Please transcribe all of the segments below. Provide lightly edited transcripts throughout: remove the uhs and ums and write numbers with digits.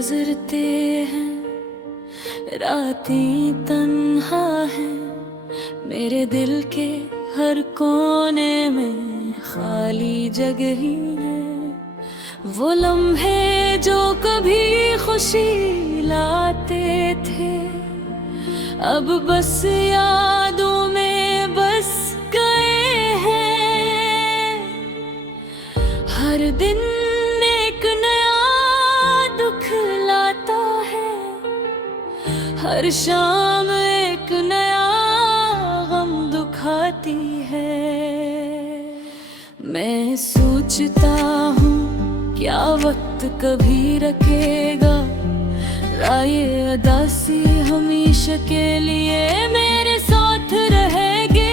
गुजरते हैं, रातें तन्हा है, मेरे दिल के हर कोने में खाली जगह ही है। वो लम्हे जो कभी खुशी लाते थे, अब बस यादों में बस गए हैं। हर दिन एक नया दुख लाता है, हर शाम एक नया गम दुखाती है। मैं सोचता हूँ क्या वक्त कभी रखेगा, ये अदासी हमेशा के लिए मेरे साथ रहेगी।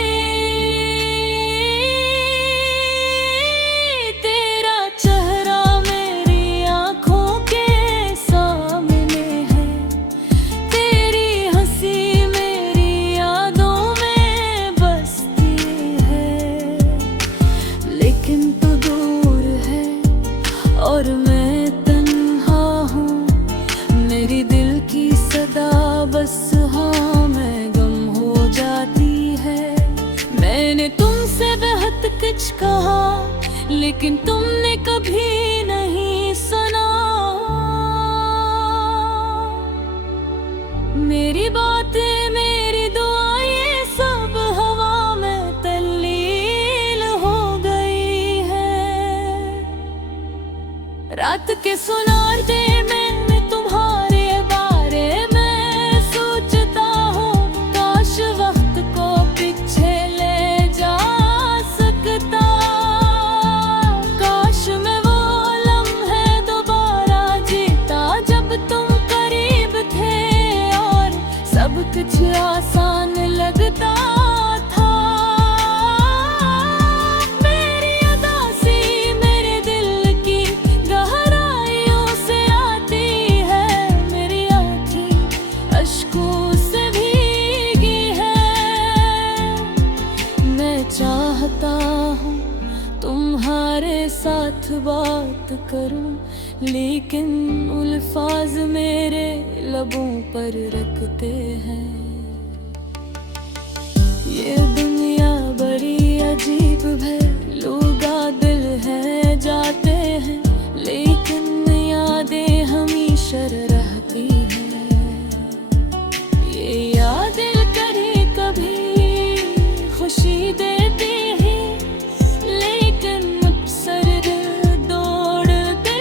तेरा चेहरा मेरी आंखों के सामने है, तेरी हंसी मेरी यादों में बसती है। लेकिन तू दूर है और मैं तन्हा हूँ, मेरी दिल की सदा बस हाँ मैं गम हो जाती है। मैंने तुमसे बहुत कुछ कहा, लेकिन तुमने कभी नहीं सुना। मेरी बातें मेरी दुआएं सब हवा में तल्लील हो गई है। रात के सुनाते में तुम्हारे बारे में सोचता हूँ, काश वक्त को पीछे ले जा सकता। काश मैं वो लम्हे दोबारा जीता जब तुम करीब थे और सब कुछ आसान लगता था। मेरी उदासी मेरे दिल की गहराइयों से आती है, मेरी आँखें अश्कों से भीगी है। मैं चाहता हूँ तुम्हारे साथ बात करूं, लेकिन अल्फाज मेरे लबों पर रखते हैं। ये दुनिया बड़ी अजीब है, लोग दिल है जाते हैं, लेकिन यादें हमेशा रहती हैं। ये यादें कभी खुशी देती हैं, लेकिन अक्सर दिल दौड़ते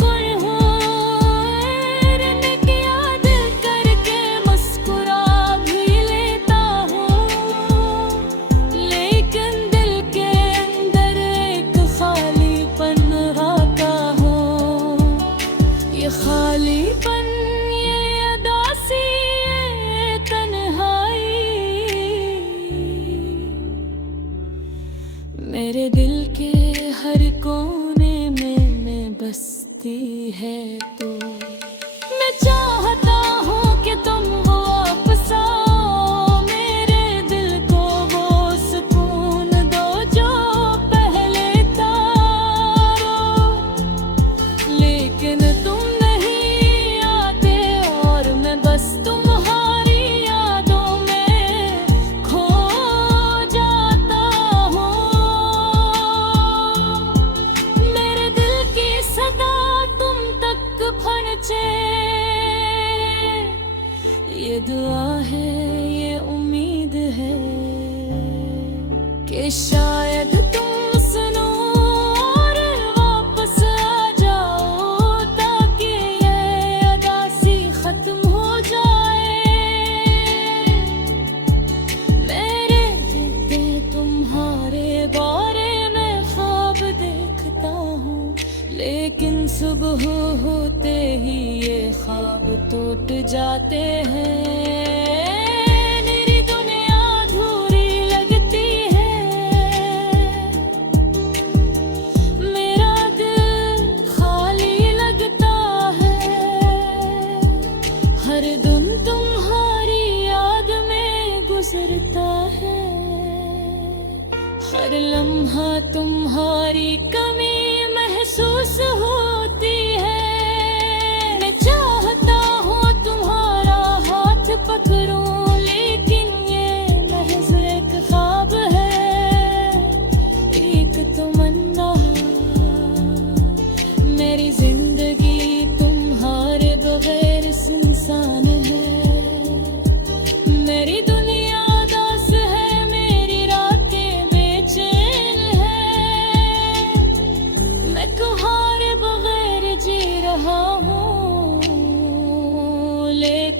कोई हो। रहने की याद करके मुस्कुरा भी लेता हूँ, लेकिन दिल के अंदर एक खालीपन रखा हो। ये खालीपन, ये उदासी, ये तन्हाई मेरे दिल के हर कोने में बसती है। तो मैं चाहता हूँ कि तुम वापस आओ, मेरे दिल को वो सुकून दो जो पहले था। लेकिन तुम नहीं आते और मैं बस तुम्हारी यादों में खो जाता हूँ। मेरे दिल की सदा तुम तक पहुँचे, ये दुआ है, ये उम्मीद है कि शायद तुम सुनो और वापस आ जाओ, ताकि ये उदासी खत्म हो जाए। मेरे जीते तुम्हारे बारे में ख्वाब देखता हूँ, लेकिन सुबह होते ही ये ख्वाब टूट जाते हैं। मेरी दुनिया अधूरी लगती है, मेरा दिल खाली लगता है। हर दिन तुम्हारी याद में गुजरता है, हर लम्हा तुम्हारी कमी महसूस होती है। मैं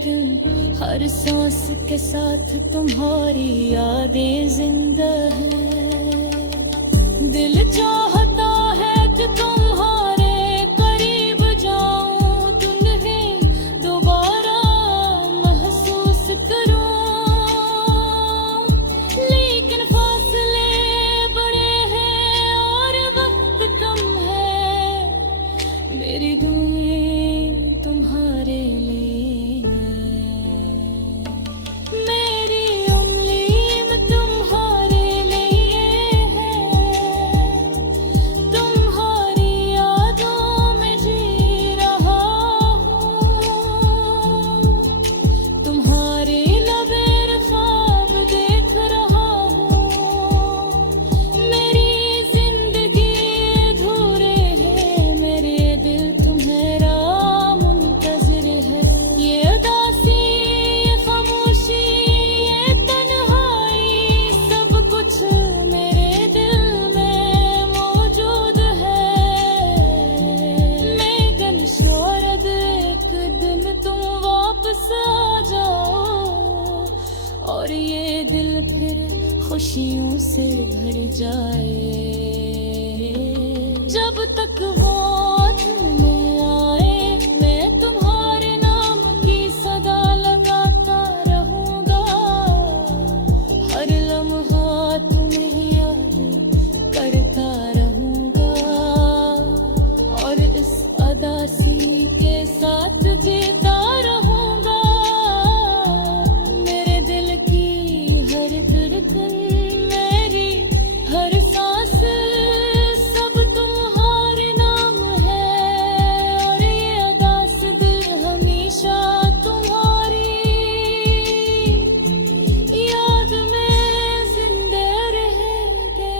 लेकिन हर सांस के साथ तुम्हारी यादें जिंदा हैं। दिल चाहता है कि तुम्हारे करीब जाऊं, तुम्हें दोबारा महसूस करूं, लेकिन फासले बड़े हैं और वक्त कम है। मेरी दुनिया तुम्हारे लिए है, मेरी उंगली में तुम्हारे लिए है, तुम्हारी यादों में जी रहा हूँ, तुम्हारे लबे ख्वाब देख रहा हूँ। मेरी जिंदगी अधूरे है, मेरे दिल तुम्हारा मुंतज़िर है। ये उदासी, ये खामोशी, ये तन्हाई, सब कुछ मेरे दिल में मौजूद है। मेघन शायद एक दिन तुम वापस आ जाओ और ये दिल फिर खुशियों से भर जाए। जब तक वो में आए, मैं तुम्हारे नाम की सदा लगाता रहूंगा। हर लम्हा तुम्हें याद करता रहूंगा और इस उदासी के साथ जीता रहूंगा। मेरे दिल की हर धड़कन, मेरी हर सांस, सब तुम्हारे नाम है और ये उदास दिल हमेशा तुम्हारी याद में जिंदा रहेंगे।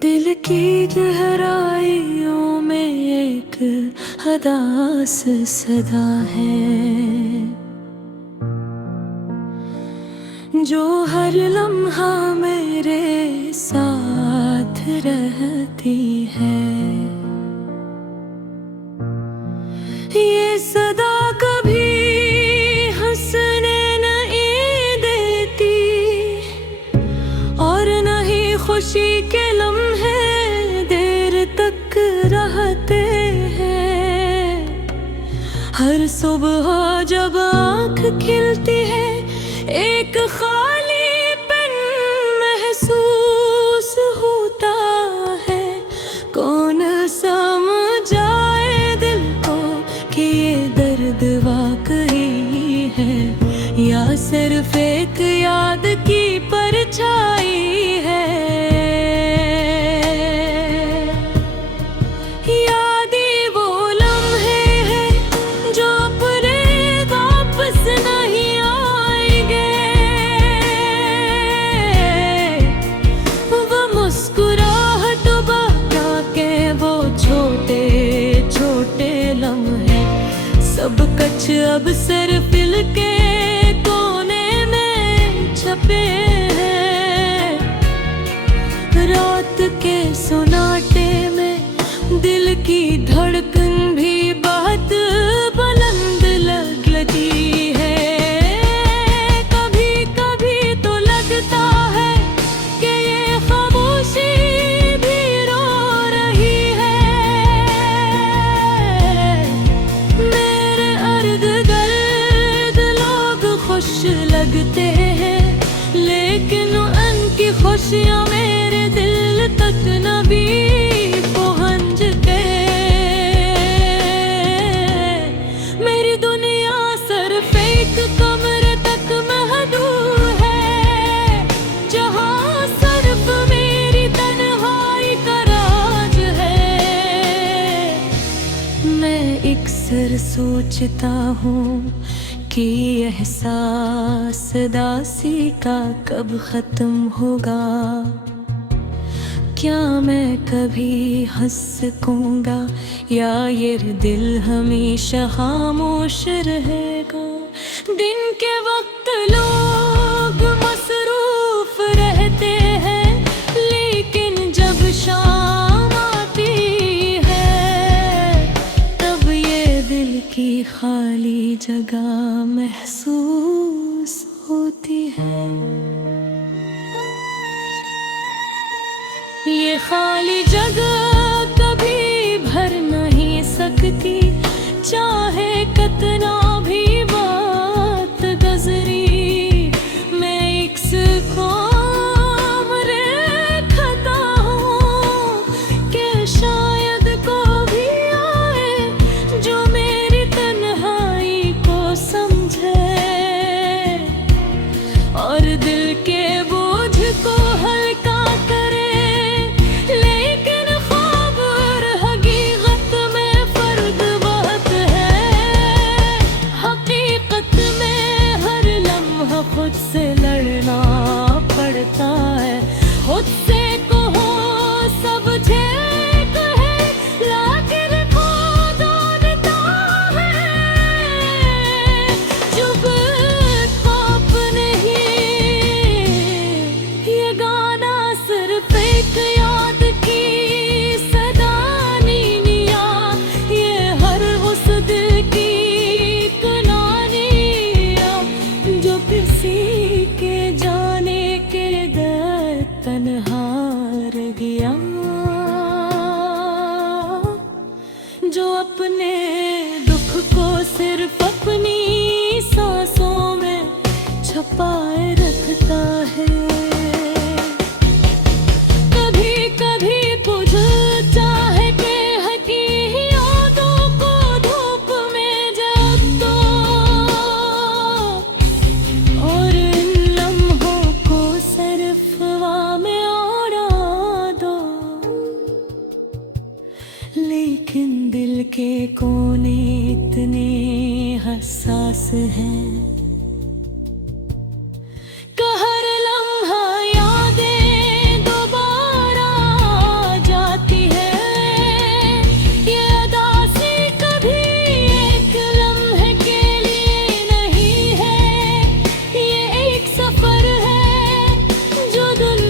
दिल की गहराइयों में एक हदास सदा है, जो हर लम्हा मेरे साथ रहती है। ये सदा कभी हंसने नहीं देती और न ही खुशी के लम्हे देर तक रहते हैं। हर सुबह जब आँख खिलती है, एक खालीपन महसूस होता है। कौन समझाए दिल को कि ये दर्द वाकई है या सिर्फ एक याद की परछाई है। यादें वो लम्हे हैं जो अपने वापस नहीं आएंगे। वो मुस्कुराहट बता के वो छोटे छोटे लम्हे, सब कुछ अब सिर्फ दिल के कोने में छपे हैं। रात के सुनाटे में दिल की धड़कन भी बहुत बुलंद लगती है। कभी कभी तो लगता है कि ये खामोशी भी रो रही है। मेरे अर्द गिर्द लोग खुश लगते हैं, लेकिन उनकी खुशियाँ मेरे दिल तक न भी पहुँच के। मेरी दुनिया सिर्फ एक कमरे तक महदूद है, जहाँ सिर्फ मेरी तन्हाई का राज है। मैं अक्सर सोचता हूँ की एहसास दासी का कब खत्म होगा? क्या मैं कभी हंस सकूंगा या ये दिल हमेशा खामोश रहेगा? दिन के वक्त लोग मसरूफ रहते हैं, लेकिन जब शाम आती है तब ये दिल की खाली जगह महसूस होती है। ये खाली जगह कभी भर नहीं सकती, चाहे कितना भी बात गुजरी। मैं एक काम रखता हूँ कि शायद कोई आए जो मेरी तन्हाई को समझे और दिल के बोझ को हल्का करे। खुद से लड़ना पड़ता है, खुद से कहो सब ठीक है, लेकिन खुद होता है चुप पाप नहीं। ये गाना सिर्फ एक याद की सदानिया, ये हर उस दिल की किसी के जाने के दर तन्हार गया, जो अपने दुख को सिर्फ अपनी सांसों में छुपाए रखता है। कभी कभी बुझता है कि यादों को धूप में जब दो और इन लम्हों को सिर्फ हवा में उड़ा दो, लेकिन दिल के कोने इतने हसास हैं कि हर लम्हा यादें दोबारा आ जाती है। ये उदासी कभी एक लम्हे के लिए नहीं है, ये एक सफर है जो दिन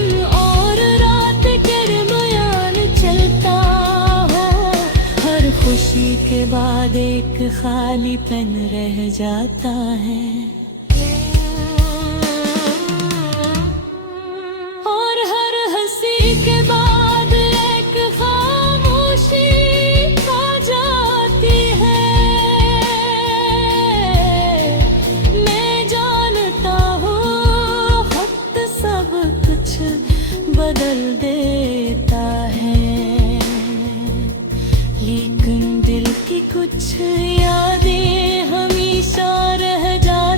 और रात के दरमियान चलता है। हर खुशी के बाद एक खालीपन रह जाता है, और हर हंसी के बाद एक खामोशी आ जाती है। मैं जानता हूँ वक्त सब कुछ बदल देता है, लेकिन दिल की कुछ यादें हमेशा रह जाती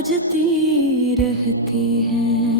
बजती रहती हैं।